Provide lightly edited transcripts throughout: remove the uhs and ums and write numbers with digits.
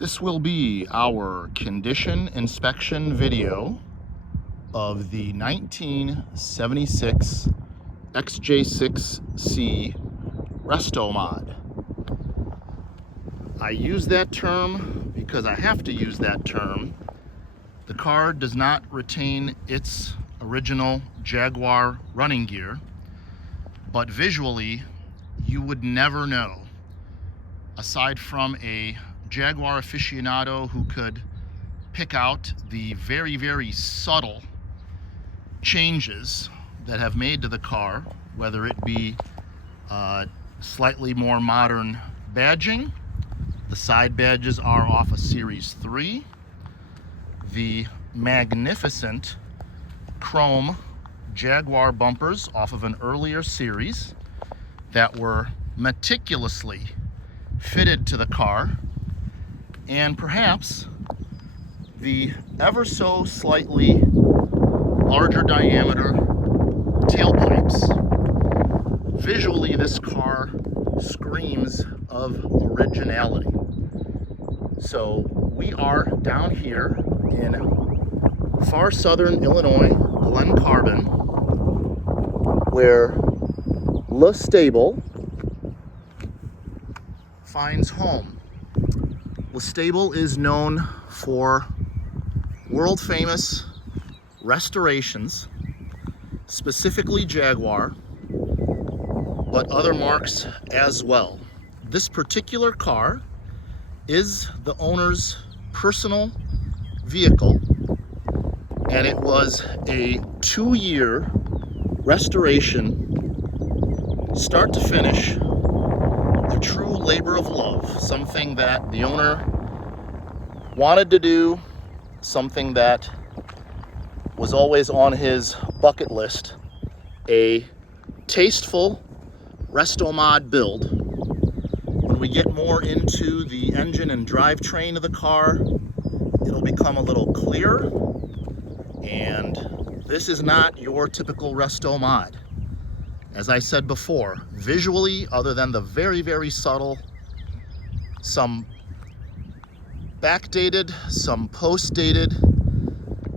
This will be our condition inspection video of the 1976 XJ6C Resto Mod. I use that term because I have to use that term. The car does not retain its original Jaguar running gear, but visually you would never know, aside from a Jaguar aficionado who could pick out the very, very subtle changes that have made to the car, whether it be slightly more modern badging. The side badges are off a Series 3. The magnificent chrome Jaguar bumpers off of an earlier series that were meticulously fitted to the car, and perhaps the ever so slightly larger diameter tailpipes. Visually, this car screams of originality. So we are down here in far southern Illinois, Glen Carbon, where Le Stable finds home. Le Stable is known for world famous restorations, specifically Jaguar, but other marques as well. This particular car is the owner's personal vehicle, and it was a 2-year restoration, start to finish. A true labor of love, something that the owner wanted to do, something that was always on his bucket list, a tasteful resto mod build. When we get more into the engine and drivetrain of the car, it'll become a little clearer, and this is not your typical resto mod. As I said before, visually, other than the very, very subtle, some backdated, some post-dated,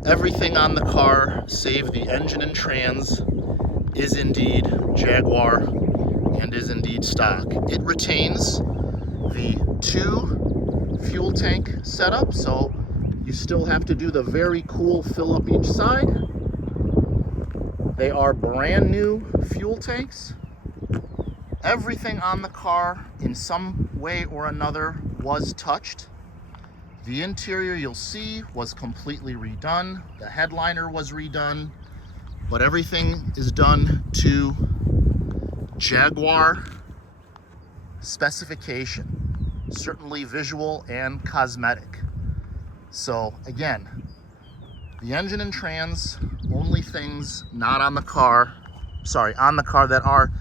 everything on the car, save the engine and trans, is indeed Jaguar and is indeed stock. It retains the 2 fuel tank setup, so you still have to do the very cool fill up each side. They are brand new fuel tanks. Everything on the car in some way or another was touched. The interior, you'll see, was completely redone. The headliner was redone, but everything is done to Jaguar specification, certainly visual and cosmetic. So again, the engine and trans, only things not on the car, on the car that are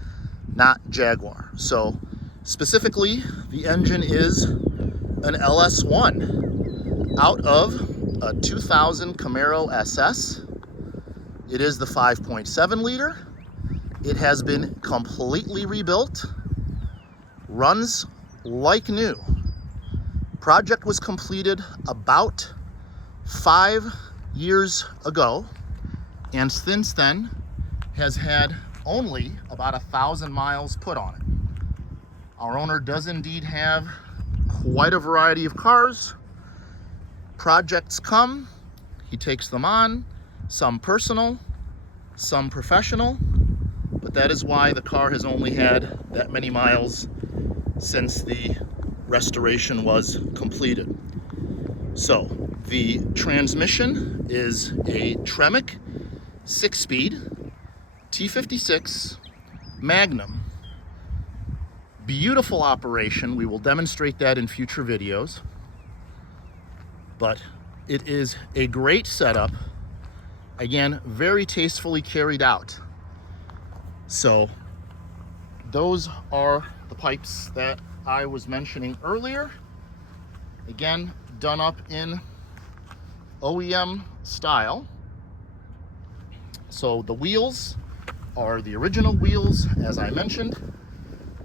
not Jaguar. So specifically, the engine is an LS1 out of a 2000 Camaro SS. It is the 5.7 liter. It has been completely rebuilt, runs like new. Project was completed about 5 years ago, and since then has had only about 1,000 miles put on it. Our owner does indeed have quite a variety of cars. Projects come, he takes them on, some personal, some professional, but that is why the car has only had that many miles since the restoration was completed. So the transmission is a Tremec 6-speed T56 Magnum. Beautiful operation. We will demonstrate that in future videos. But it is a great setup. Again, very tastefully carried out. So those are the pipes that I was mentioning earlier. Again, done up in OEM style. So the wheels are the original wheels, as I mentioned.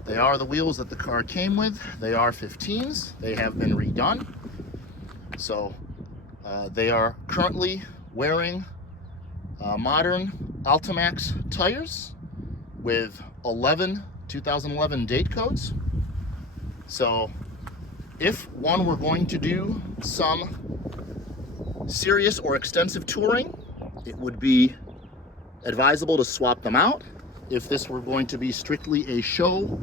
They are the wheels that the car came with. They are 15s. They have been redone. So they are currently wearing modern Altimax tires with 2011 date codes. So if one were going to do some serious or extensive touring, it would be advisable to swap them out. If this were going to be strictly a show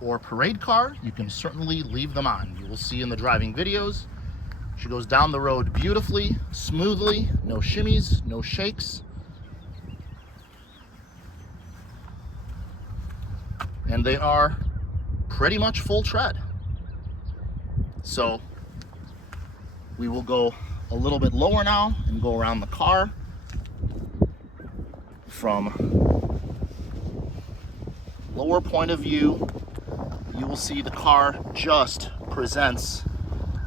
or parade car, you can certainly leave them on. You will see in the driving videos, she goes down the road beautifully, smoothly, no shimmies, no shakes. And they are pretty much full tread. So we will go a little bit lower now and go around the car. From lower point of view, you will see the car just presents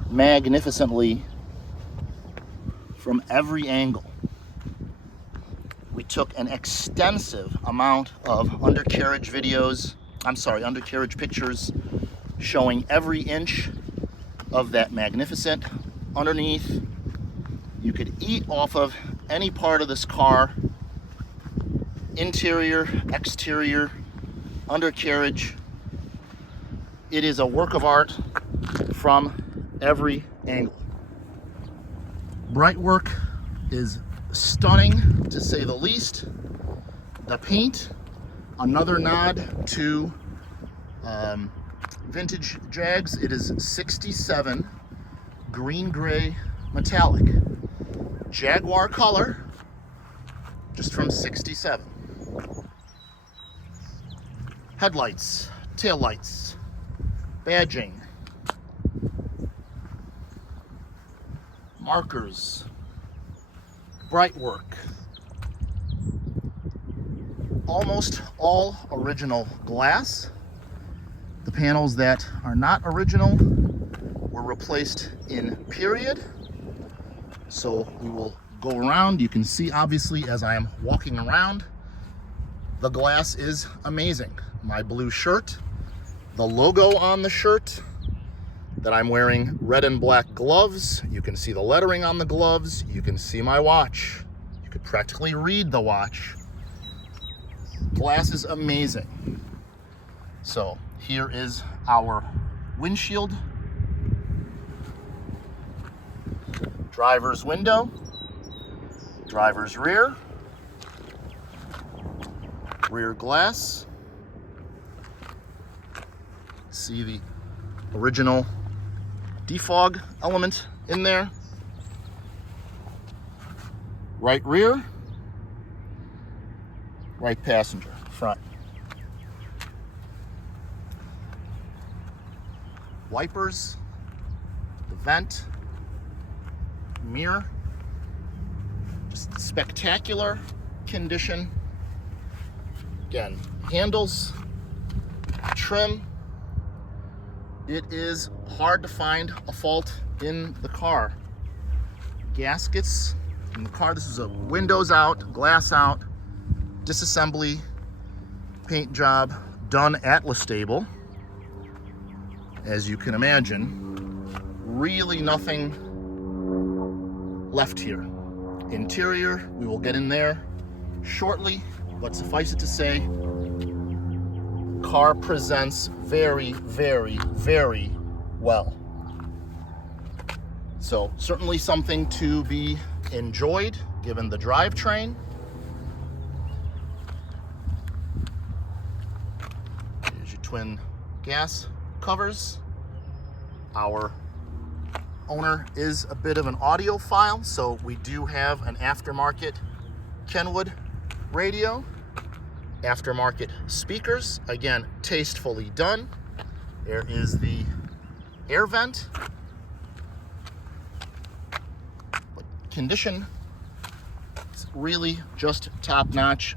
magnificently from every angle. We took an extensive amount of undercarriage pictures showing every inch of that magnificent underneath. You could eat off of any part of this car, interior, exterior, undercarriage. It is a work of art from every angle. Bright work is stunning, to say the least. The paint, another nod to vintage Jags. It is 67 green gray metallic. Jaguar color, just from 67. Headlights, taillights, badging, markers, bright work. Almost all original glass. The panels that are not original were replaced in period. So we will go around. You can see, obviously, as I am walking around, the glass is amazing. My blue shirt, the logo on the shirt, that I'm wearing red and black gloves. You can see the lettering on the gloves. You can see my watch. You could practically read the watch. Glass is amazing. So here is our windshield, driver's window, driver's rear, rear glass. See the original defog element in there. Right rear, right passenger, front. Wipers, the vent, mirror, just spectacular condition. Again, handles, trim. It is hard to find a fault in the car. Gaskets in the car. This is a windows out, glass out, disassembly, paint job done at Lestable. As you can imagine, really nothing left here. Interior, we will get in there shortly, but suffice it to say, car presents very, very, very well. So certainly something to be enjoyed given the drivetrain. Here's your twin gas covers. Our owner is a bit of an audiophile, so we do have an aftermarket Kenwood radio, aftermarket speakers, again, tastefully done. There is the air vent. But condition is really just top notch.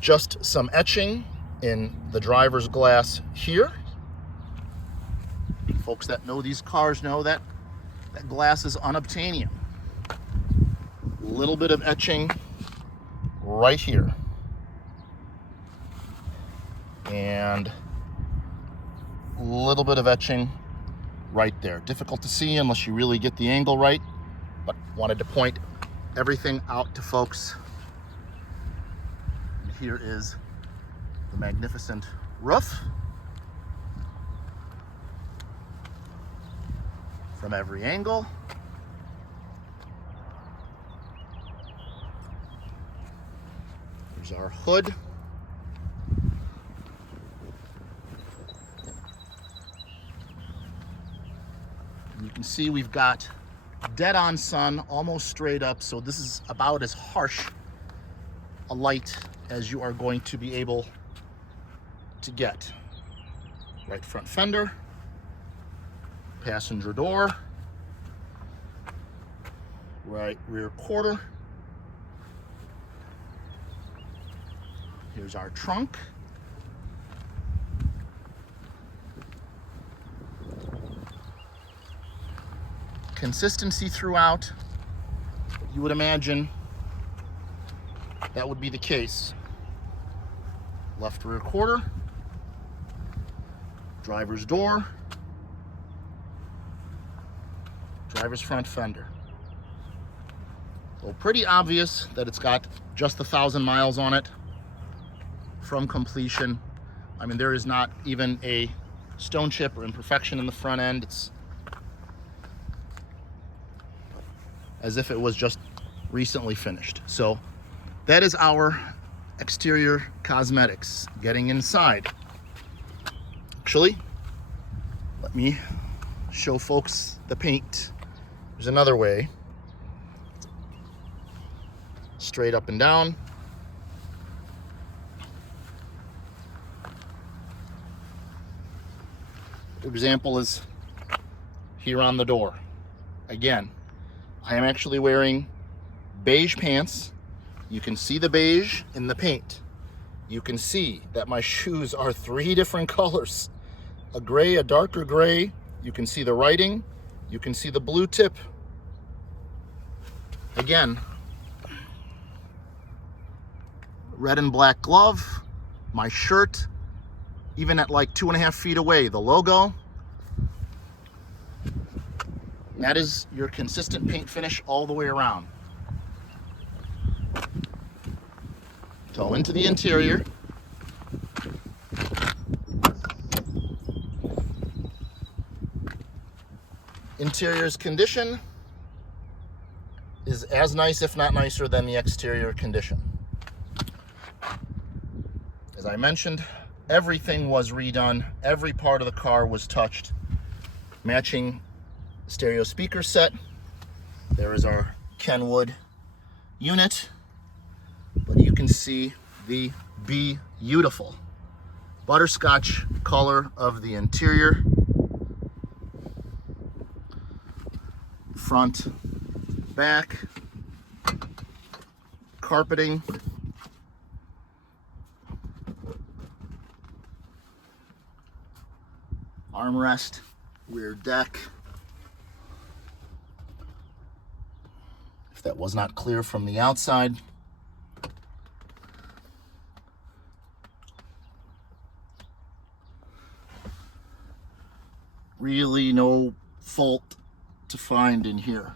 Just some etching in the driver's glass here. Folks that know these cars know that that glass is unobtainium. Little bit of etching right here. And a little bit of etching right there. Difficult to see unless you really get the angle right, but wanted to point everything out to folks. And here is the magnificent roof from every angle. Here's our hood. You can see we've got dead on sun, almost straight up, so this is about as harsh a light as you are going to be able to get. Right front fender, passenger door, right rear quarter. Here's our trunk. Consistency throughout. You would imagine that would be the case. Left rear quarter, driver's door, driver's front fender. Well, pretty obvious that it's got just 1,000 miles on it from completion. I mean, there is not even a stone chip or imperfection in the front end. It's as if it was just recently finished. So that is our exterior cosmetics. Getting inside. Actually, let me show folks the paint. There's another way. Straight up and down. Example is here on the door. Again, I am actually wearing beige pants. You can see the beige in the paint. You can see that my shoes are 3 different colors. A gray, a darker gray. You can see the writing. You can see the blue tip. Again, red and black glove. My shirt, even at like 2.5 feet away, the logo. That is your consistent paint finish all the way around. So into the interior. Interior's condition is as nice, if not nicer, than the exterior condition. As I mentioned, everything was redone. Every part of the car was touched. Matching stereo speaker set. There is our Kenwood unit, but you can see the beautiful butterscotch color of the interior. Front, back, carpeting, armrest, rear deck. If that was not clear from the outside. Really no fault to find in here.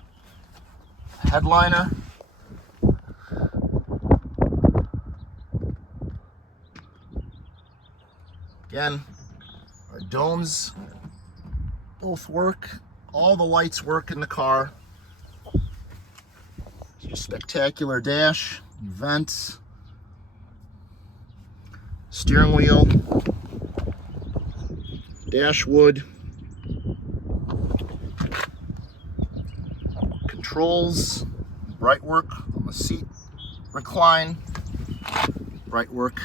Headliner. Again, our domes both work. All the lights work in the car. Just spectacular dash, vents, steering wheel, dash wood, controls, bright work on the seat recline, bright work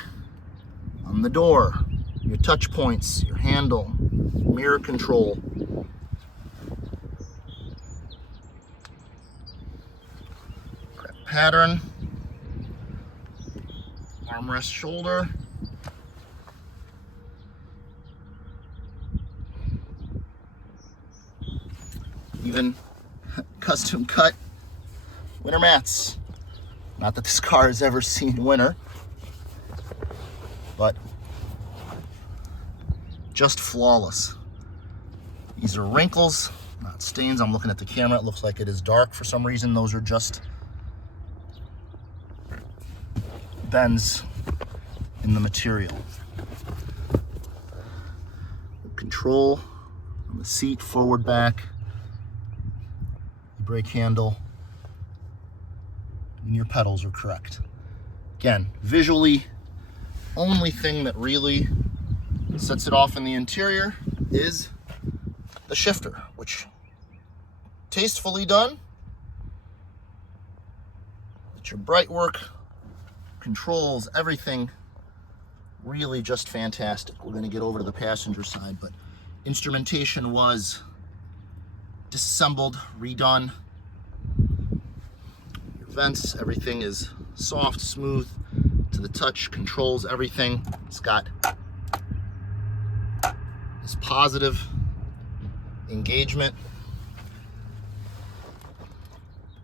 on the door, your touch points, your handle, mirror control. Pattern, armrest shoulder, even custom cut winter mats. Not that this car has ever seen winter, but just flawless. These are wrinkles, not stains. I'm looking at the camera. It looks like it is dark for some reason. Those are just bends in the material. Control on the seat, forward, back, brake handle, and your pedals are correct. Again, visually, only thing that really sets it off in the interior is the shifter, which tastefully done. It's your bright work, controls, everything really just fantastic. We're going to get over to the passenger side, but instrumentation was disassembled, redone. Your vents, everything is soft, smooth to the touch, controls everything. It's got this positive engagement.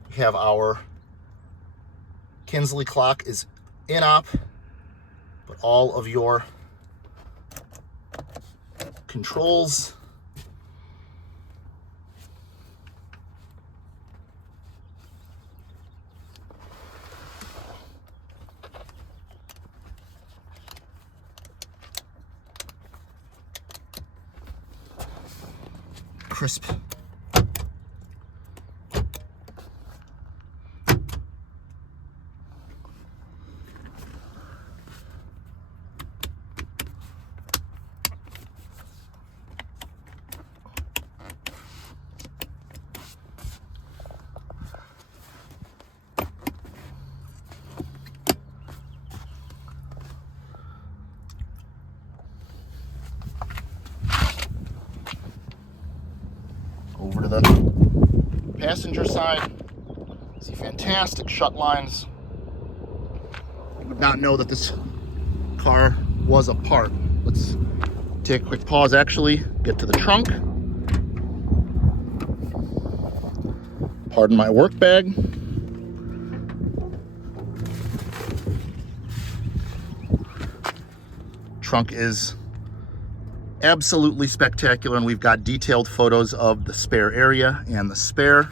We have our Kinsley clock is in op, but all of your controls crisp. Over to the passenger side. See fantastic shut lines. You would not know that this car was a part. Let's take a quick pause, actually, get to the trunk. Pardon my work bag. Trunk is absolutely spectacular, and we've got detailed photos of the spare area and the spare.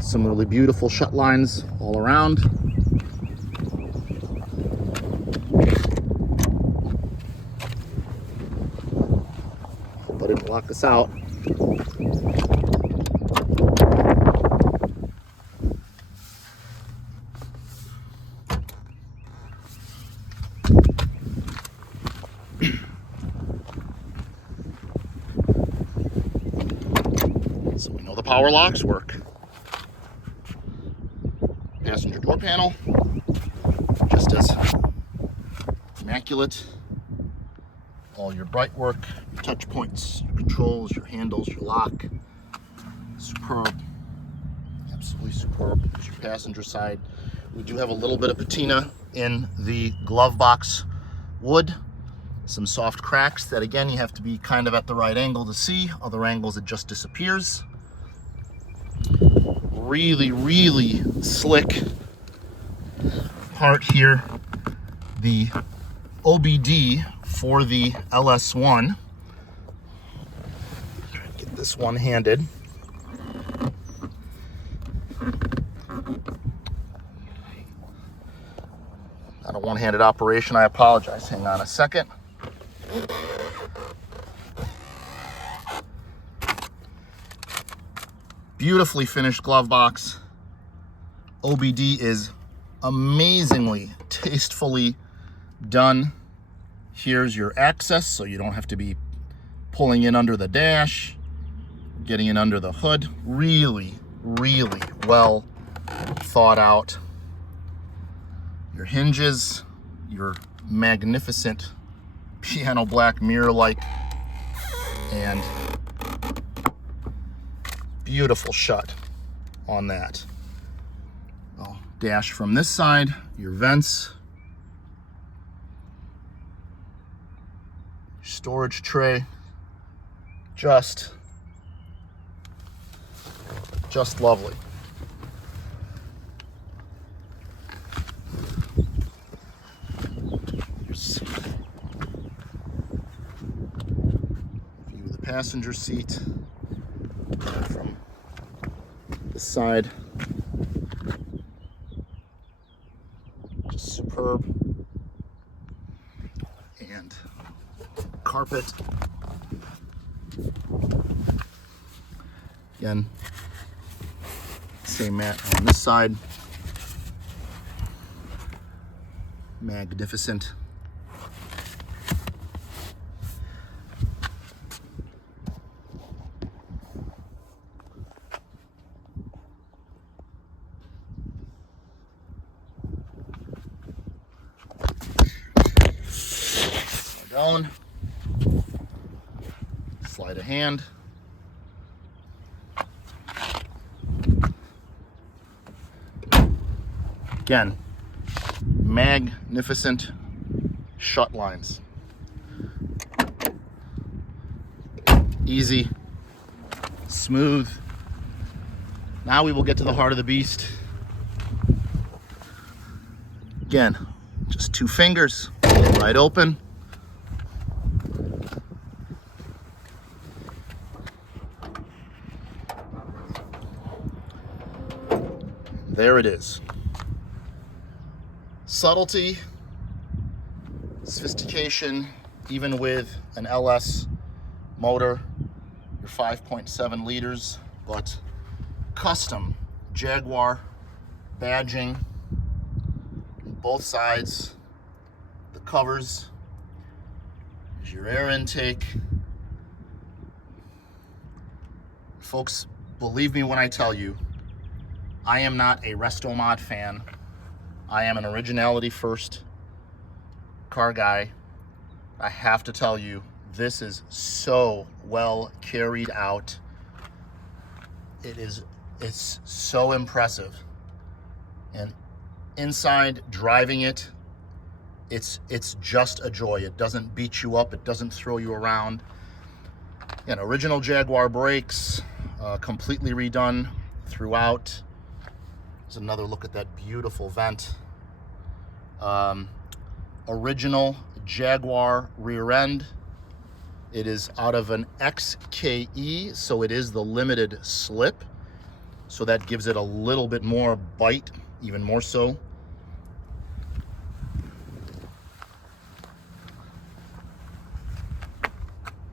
Some really beautiful shut lines all around. Hope I didn't block this out. So we know the power locks work. Passenger door panel, just as immaculate. All your bright work, your touch points, your controls, your handles, your lock. Superb, absolutely superb. There's your passenger side. We do have a little bit of patina in the glove box wood. Some soft cracks that, again, you have to be kind of at the right angle to see. Other angles, it just disappears. Really, really slick part here. The OBD for the LS1. Try to get this one-handed. Not a one-handed operation, I apologize. Hang on a second. Beautifully finished glove box. OBD is amazingly, tastefully done. Here's your access, so you don't have to be pulling in under the dash, getting in under the hood. Really, really well thought out. Your hinges, your magnificent piano black mirror light, and beautiful shut on that. I'll dash from this side, your vents, storage tray, just lovely. passenger seat from the side. Just superb. And carpet. Again, same mat on this side. Magnificent. Down. Sleight of hand. Again, magnificent shut lines. Easy, smooth. Now we will get to the heart of the beast. Again, just 2 fingers, right open. There it is. Subtlety, sophistication, even with an LS motor, your 5.7 liters, but custom Jaguar badging on both sides. The covers, here's your air intake. Folks, believe me when I tell you, I am not a resto mod fan. I am an originality first car guy. I have to tell you, this is so well carried out. It's so impressive. And inside driving it, it's just a joy. It doesn't beat you up, it doesn't throw you around. Again, original Jaguar brakes, completely redone throughout. There's another look at that beautiful vent. Original Jaguar rear end. It is out of an XKE, so it is the limited slip. So that gives it a little bit more bite, even more so.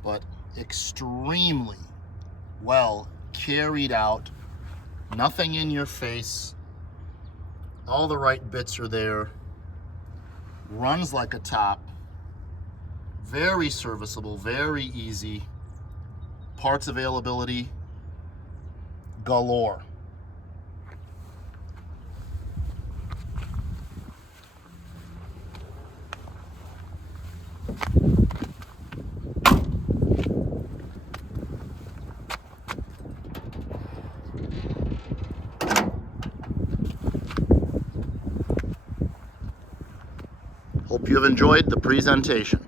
But extremely well carried out. Nothing in your face. All the right bits are there. Runs like a top. Very serviceable, very easy. Parts availability galore. Hope you have enjoyed the presentation.